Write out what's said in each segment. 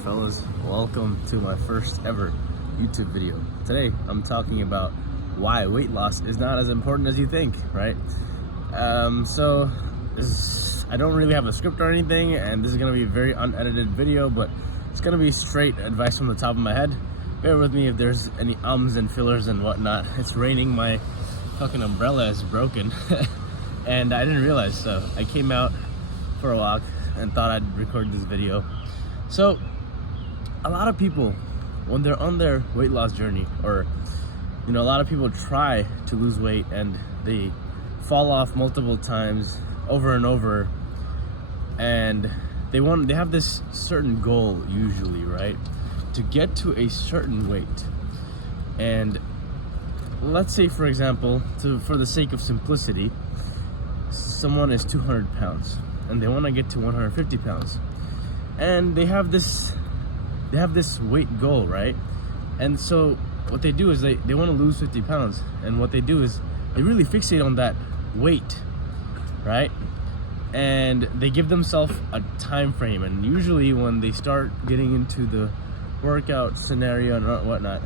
fellas, welcome to my first ever YouTube video. Today I'm talking about why weight loss is not as important as you think, right? I don't really have a script or anything, and this is gonna be a very unedited video, but it's gonna be straight advice from the top of my head. Bear with me if there's any ums and fillers and whatnot. It's raining, my fucking umbrella is broken and I didn't realize, so I came out for a walk and thought I'd record this video. So a lot of people, when they're on their weight loss journey, or a lot of people try to lose weight and they fall off multiple times over and over, and they have this certain goal usually, right, to get to a certain weight. And let's say, for example, for the sake of simplicity, someone is 200 pounds and they want to get to 150 pounds, and they have this weight goal, right? And so what they do is they want to lose 50 pounds, and what they do is they really fixate on that weight, right? And they give themselves a time frame, and usually when they start getting into the workout scenario and whatnot,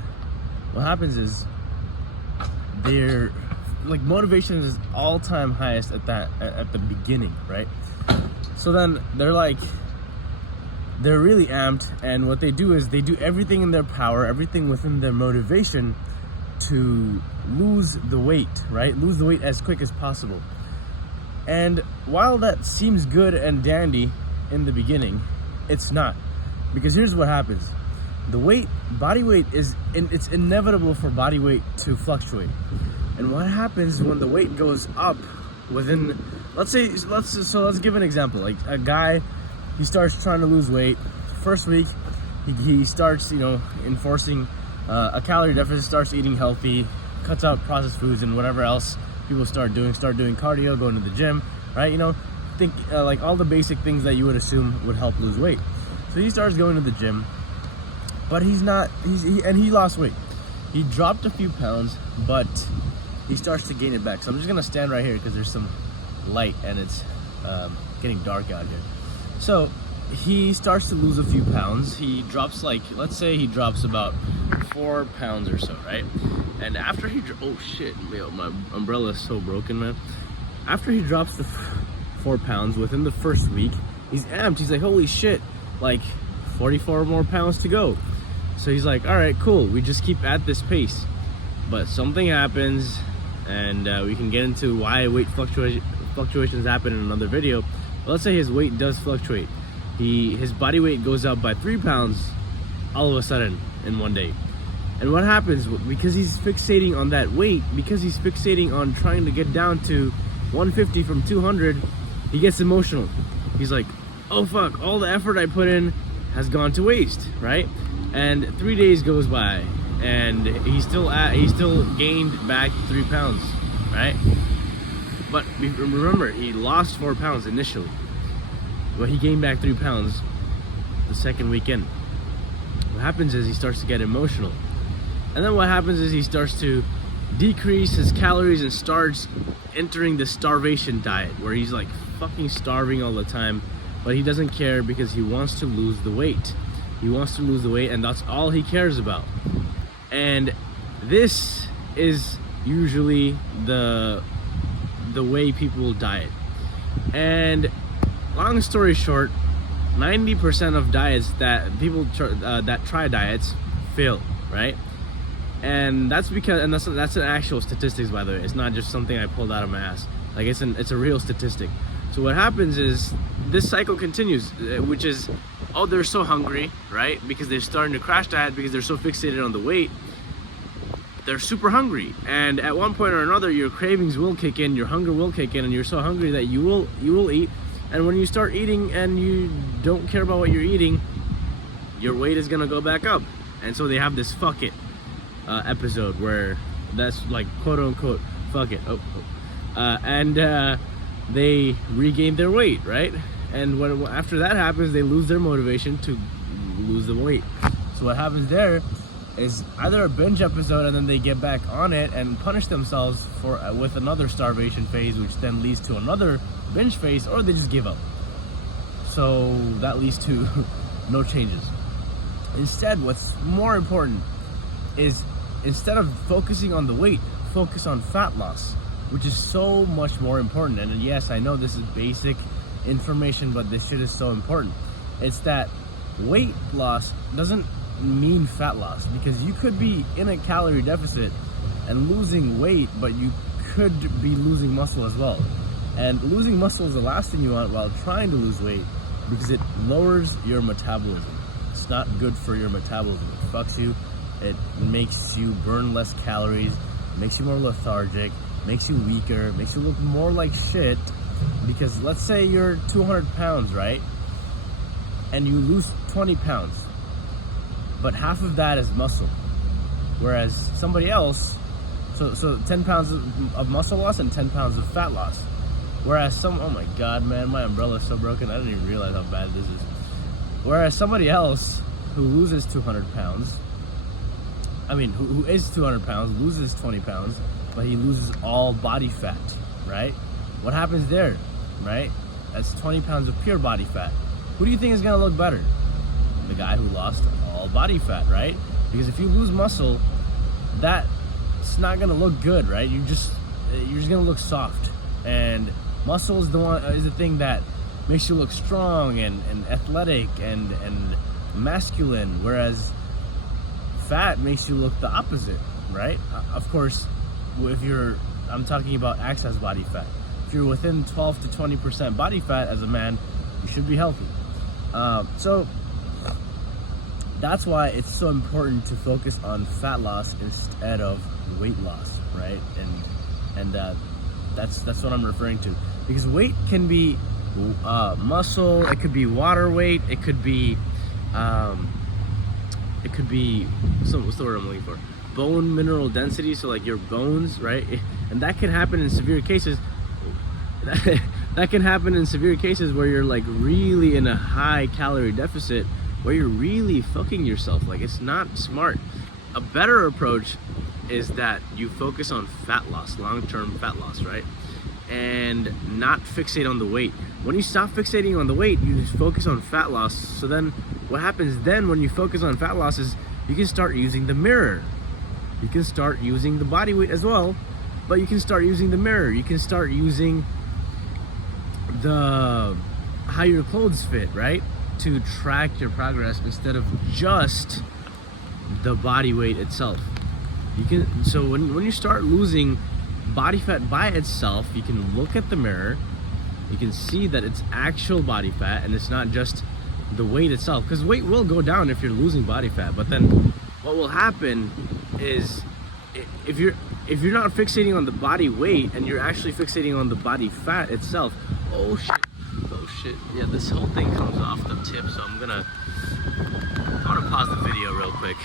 what happens is their motivation is all-time highest at the beginning, right? So then they're really amped, and what they do is they do everything in their power, everything within their motivation to lose the weight, right? Lose the weight as quick as possible. And while that seems good and dandy in the beginning, it's not. Because here's what happens. Body weight it's inevitable for body weight to fluctuate. And what happens when the weight goes up within, let's give an example. Like a guy, he starts trying to lose weight. First week, he starts, enforcing a calorie deficit, starts eating healthy, cuts out processed foods and whatever else people start doing cardio, going to the gym, right? Think like all the basic things that you would assume would help lose weight. So he starts going to the gym, but he lost weight. He dropped a few pounds, but he starts to gain it back. So I'm just gonna stand right here because there's some light and it's getting dark out here. So he starts to lose a few pounds. He drops, let's say he drops about 4 pounds or so, right? And after oh shit, my umbrella is so broken, man. After he drops the 4 pounds within the first week, he's amped. He's like, holy shit, 44 more pounds to go. So he's like, all right, cool, we just keep at this pace. But something happens, and we can get into why weight fluctuations happen in another video. But let's say his weight does fluctuate. His body weight goes up by 3 pounds all of a sudden in one day. And what happens, because he's fixating on that weight, because he's fixating on trying to get down to 150 from 200, he gets emotional. He's like, oh fuck, all the effort I put in has gone to waste, right? And 3 days goes by, and he's still gained back 3 pounds, right? But remember, he lost 4 pounds initially, but he gained back 3 pounds the second weekend. What happens is he starts to get emotional, and then what happens is he starts to decrease his calories and starts entering the starvation diet, where he's like fucking starving all the time, but he doesn't care because he wants to lose the weight. He wants to lose the weight, and that's all he cares about. And this is usually the way people diet. And long story short, 90% of diets that people that try diets fail, right? And that's an actual statistics, by the way. It's not just something I pulled out of my ass. It's a real statistic. So what happens is this cycle continues, which is, oh, they're so hungry, right? Because they're starting to crash diet because they're so fixated on the weight. They're super hungry, and at one point or another, your cravings will kick in, your hunger will kick in, and you're so hungry that you will eat. And when you start eating and you don't care about what you're eating, your weight is gonna go back up. And so they have this fuck it episode where that's like quote unquote fuck it. And they regain their weight, right? And after that happens, they lose their motivation to lose the weight. So what happens there is either a binge episode, and then they get back on it and punish themselves with another starvation phase, which then leads to another binge phase, or they just give up. So that leads to no changes. Instead, what's more important is, instead of focusing on the weight, focus on fat loss, which is so much more important. And yes, I know this is basic information, but this shit is so important. It's that weight loss doesn't mean fat loss, because you could be in a calorie deficit and losing weight, but you could be losing muscle as well. And losing muscle is the last thing you want while trying to lose weight, because it lowers your metabolism. It's not good for your metabolism. It fucks you. It makes you burn less calories, makes you more lethargic, makes you weaker, makes you look more like shit. Because let's say you're 200 pounds, right? And you lose 20 pounds, but half of that is muscle. Whereas somebody else, so 10 pounds of muscle loss and 10 pounds of fat loss. Whereas oh my God, man, my umbrella is so broken, I didn't even realize how bad this is. Whereas somebody else who loses 200 pounds, who is 200 pounds, loses 20 pounds, but he loses all body fat, right? What happens there, right? That's 20 pounds of pure body fat. Who do you think is gonna look better? The guy who lost all body fat, right? Because if you lose muscle, that's not gonna look good, right? You're just gonna look soft. And muscle is the thing that makes you look strong and athletic and masculine, whereas fat makes you look the opposite, right? Of course, I'm talking about excess body fat. If you're within 12 to 20% body fat as a man, you should be healthy. So that's why it's so important to focus on fat loss instead of weight loss, right? And that's what I'm referring to. Because weight can be muscle, it could be water weight, it could be what's the word I'm looking for? Bone mineral density, so like your bones, right? And that can happen in severe cases. That can happen in severe cases where you're like really in a high calorie deficit, where you're really fucking yourself. Like, it's not smart. A better approach is that you focus on fat loss, long-term fat loss, right? And not fixate on the weight. When you stop fixating on the weight, you just focus on fat loss. So then what happens then when you focus on fat loss is you can start using the mirror. You can start using the body weight as well, but you can start using the mirror. You can start using how your clothes fit, right? To track your progress instead of just the body weight itself. So when you start losing body fat by itself, you can look at the mirror, you can see that it's actual body fat and it's not just the weight itself, because weight will go down if you're losing body fat. But then what will happen is, if you're not fixating on the body weight and you're actually fixating on the body fat itself, oh shit, yeah, this whole thing comes off the tip, so I'm gonna pause the video real quick.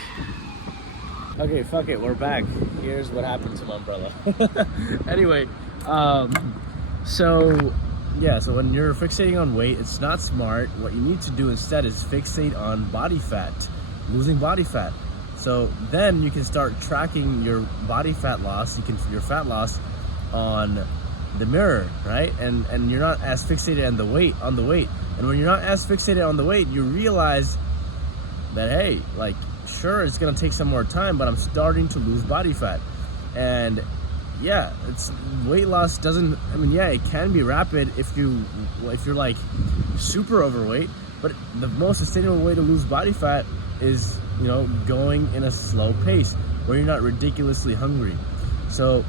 Okay, fuck it, we're back. Here's what happened to my umbrella. Anyway, so when you're fixating on weight, it's not smart. What you need to do instead is fixate on body fat, losing body fat. So then you can start tracking your body fat loss, your fat loss on the mirror, right? And you're not as fixated on the weight. And when you're not as fixated on the weight, you realize that, hey, like, sure, it's gonna take some more time, but I'm starting to lose body fat. And yeah, it's weight loss it can be rapid if you're like super overweight, but the most sustainable way to lose body fat is, going in a slow pace where you're not ridiculously hungry. So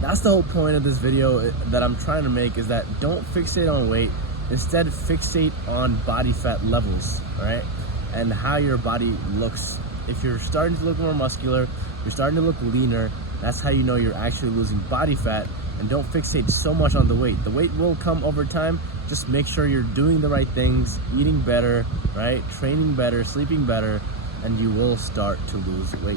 that's the whole point of this video that I'm trying to make, is that don't fixate on weight, instead fixate on body fat levels, right? And how your body looks. If you're starting to look more muscular, you're starting to look leaner, that's how you know you're actually losing body fat. And don't fixate so much on the weight. The weight will come over time. Just make sure you're doing the right things, eating better, right? Training better, sleeping better, and you will start to lose weight.